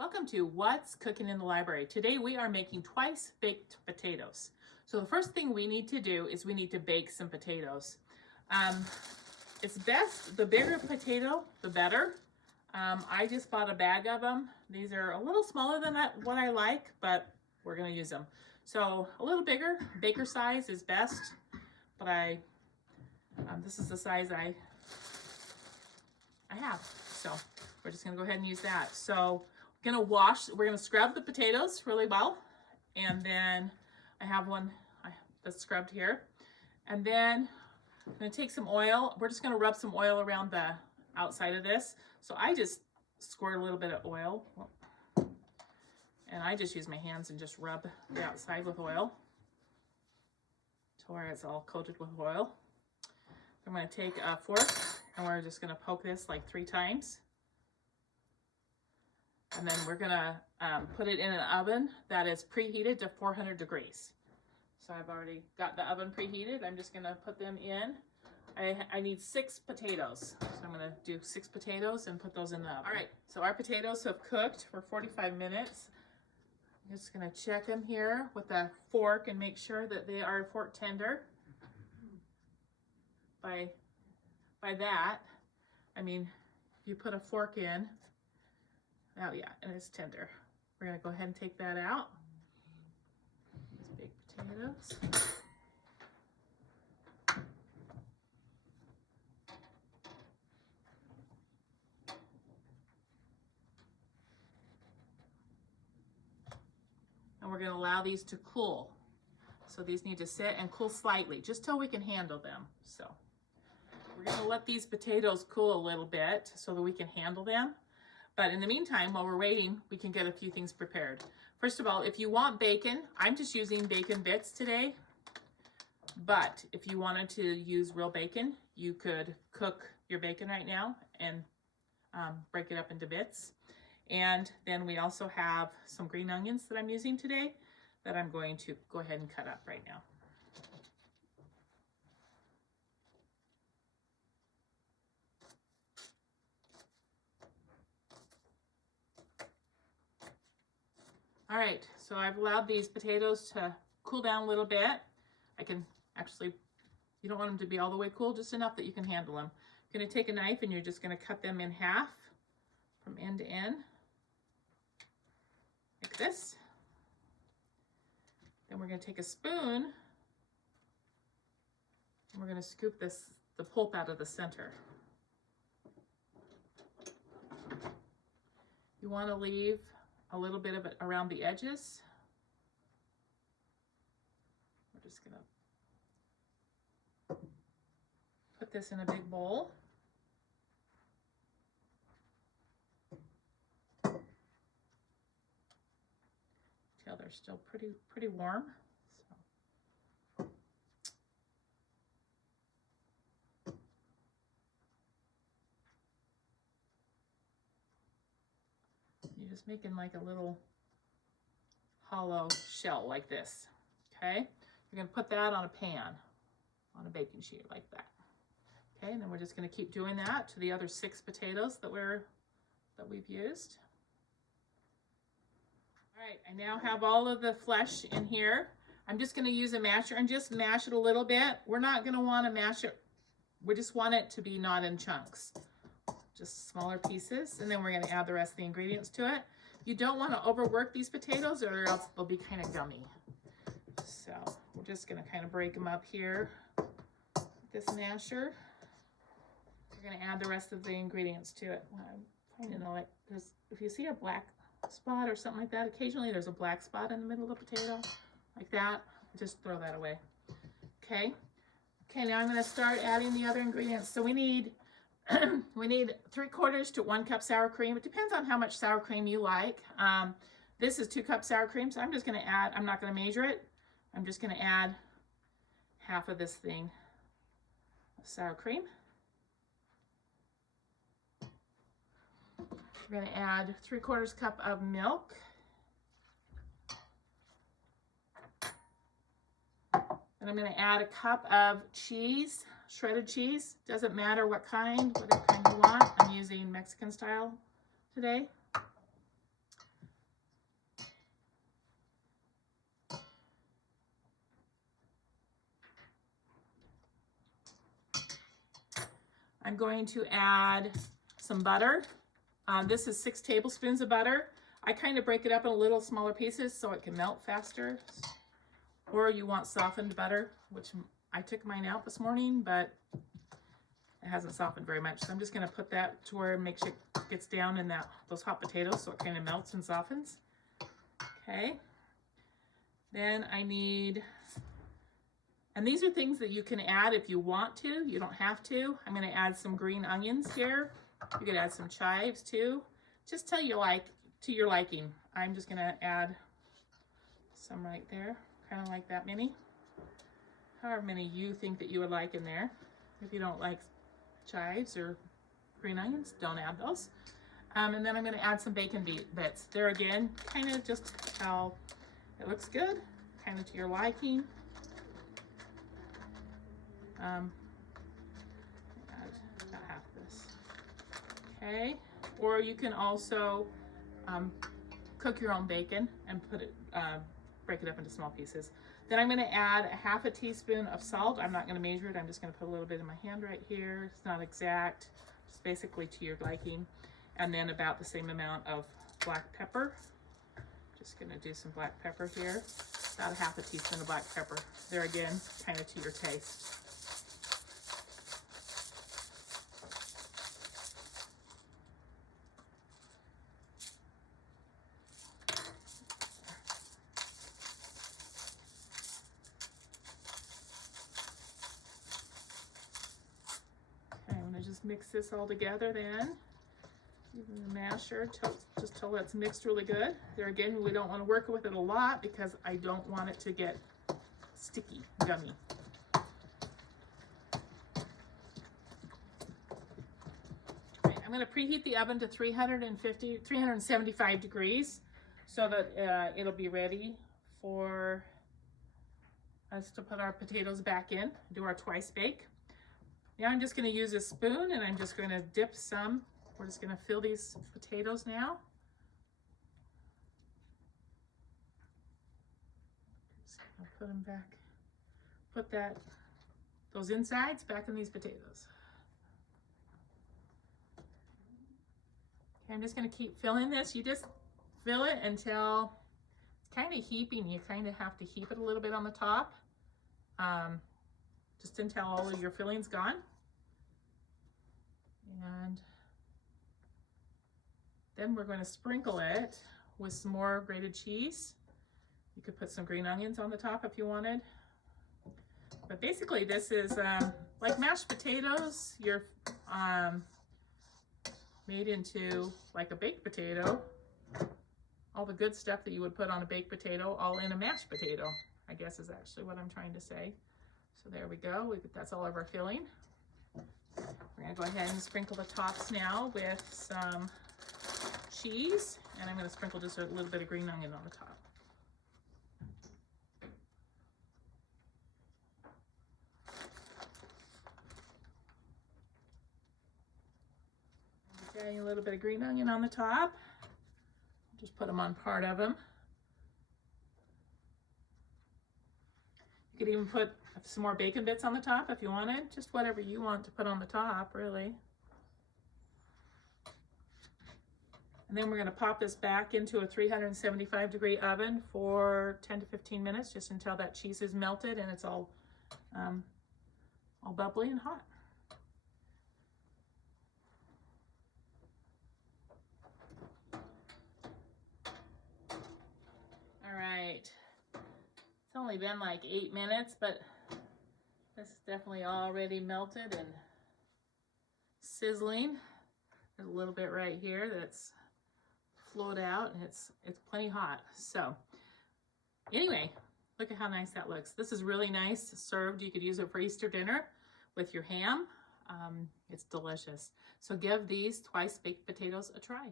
Welcome to What's Cooking in the Library. Today we are making twice baked potatoes. So the first thing we need to do is we need to bake some potatoes. It's best, the bigger potato, the better. I just bought a bag of them. These are a little smaller than what I like, but we're gonna use them. So a little bigger, baker size is best, but this is the size I have. So we're just gonna go ahead and use that. So we're gonna scrub the potatoes really well. And then I have one that's scrubbed here. And then I'm gonna take some oil. We're just gonna rub some oil around the outside of this. So I just squirt a little bit of oil. And I just use my hands and just rub the outside with oil to where it's all coated with oil. I'm gonna take a fork and we're just gonna poke this like 3 times. And then we're gonna put it in an oven that is preheated to 400 degrees. So I've already got the oven preheated. I'm just gonna put them in. I need 6 potatoes. So I'm gonna do 6 potatoes and put those in the oven. All right, so our potatoes have cooked for 45 minutes. I'm just gonna check them here with a fork and make sure that they are fork tender. By that, I mean, if you put a fork in, oh yeah, and it's tender. We're gonna go ahead and take that out. These big potatoes. And we're gonna allow these to cool. So these need to sit and cool slightly, just till we can handle them. So we're gonna let these potatoes cool a little bit so that we can handle them. But in the meantime, while we're waiting, we can get a few things prepared. First of all, if you want bacon, I'm just using bacon bits today. But if you wanted to use real bacon, you could cook your bacon right now and break it up into bits. And then we also have some green onions that I'm using today that I'm going to go ahead and cut up right now. All right, so I've allowed these potatoes to cool down a little bit. I can actually, you don't want them to be all the way cool, just enough that you can handle them. You're gonna take a knife and you're just gonna cut them in half from end to end, like this. Then we're gonna take a spoon and we're gonna scoop the pulp out of the center. You wanna leave a little bit of it around the edges. We're just gonna put this in a big bowl. Till they're still pretty warm. So. You're just making like a little hollow shell like this, okay? You're gonna put that on a pan, on a baking sheet like that. Okay, and then we're just gonna keep doing that to the other 6 potatoes that we've used. All right, I now have all of the flesh in here. I'm just gonna use a masher and just mash it a little bit. We're not gonna wanna mash it, we just want it to be not in chunks, just smaller pieces. And then we're gonna add the rest of the ingredients to it. You don't wanna overwork these potatoes or else they'll be kind of gummy. So we're just gonna kind of break them up here with this masher. We're gonna add the rest of the ingredients to it. I'm finding like if you see a black spot or something like that, occasionally there's a black spot in the middle of the potato, like that. Just throw that away. Okay. Okay, now I'm gonna start adding the other ingredients. So we need 3/4 to 1 cup sour cream. It depends on how much sour cream you like. This is 2 cups sour cream, so I'm just gonna add, I'm not gonna measure it. I'm just gonna add half of this thing of sour cream. We're gonna add 3/4 cup of milk. And I'm gonna add a cup of cheese, shredded cheese. Doesn't matter what kind, whatever kind you want. I'm using Mexican style today. I'm going to add some butter. This is 6 tablespoons of butter. I kind of break it up in a little smaller pieces so it can melt faster. Or you want softened butter, which I took mine out this morning, but it hasn't softened very much. So I'm just going to put that to where it makes it gets down in those hot potatoes so it kind of melts and softens. Okay. Then I need, and these are things that you can add if you want to. You don't have to. I'm going to add some green onions here. You could add some chives too. Just to your liking. I'm just going to add some right there, kind of like that many. However many you think that you would like in there. If you don't like chives or green onions, don't add those. And then I'm going to add some bacon bits. There again, kind of just how it looks good, kind of to your liking. Add about half this. Okay, or you can also cook your own bacon and put it, break it up into small pieces. Then I'm going to add a half a teaspoon of salt. I'm not going to measure it. I'm just going to put a little bit in my hand right here. It's not exact, just basically to your liking. And then about the same amount of black pepper. Just going to do some black pepper here. About a half a teaspoon of black pepper. There again, kind of to your taste. Just mix this all together then. Using the masher just till it's mixed really good. There again, we don't want to work with it a lot because I don't want it to get sticky, gummy. Okay, I'm going to preheat the oven to 375 degrees so that it'll be ready for us to put our potatoes back in, do our twice bake. Now I'm just going to use a spoon and I'm just going to dip some. We're just going to fill these potatoes now. Just going to put them back, put those insides back in these potatoes. Okay, I'm just going to keep filling this. You just fill it until it's kind of heaping. You kind of have to heap it a little bit on the top, just until all of your filling's gone. And then we're going to sprinkle it with some more grated cheese. You could put some green onions on the top if you wanted. But basically this is like mashed potatoes. You're made into like a baked potato. All the good stuff that you would put on a baked potato, all in a mashed potato, I guess is actually what I'm trying to say. So there we go. That's all of our filling. We're going to go ahead and sprinkle the tops now with some cheese, and I'm going to sprinkle just a little bit of green onion on the top. Okay, a little bit of green onion on the top. Just put them on part of them. You could even put some more bacon bits on the top if you wanted, just whatever you want to put on the top, really. And then we're going to pop this back into a 375 degree oven for 10 to 15 minutes, just until that cheese is melted and it's all bubbly and hot. All right, it's only been like 8 minutes, but this is definitely already melted and sizzling. There's a little bit right here that's flowed out, and it's plenty hot. So anyway, look at how nice that looks. This is really nice served. You could use it for Easter dinner with your ham. It's delicious. So give these twice baked potatoes a try.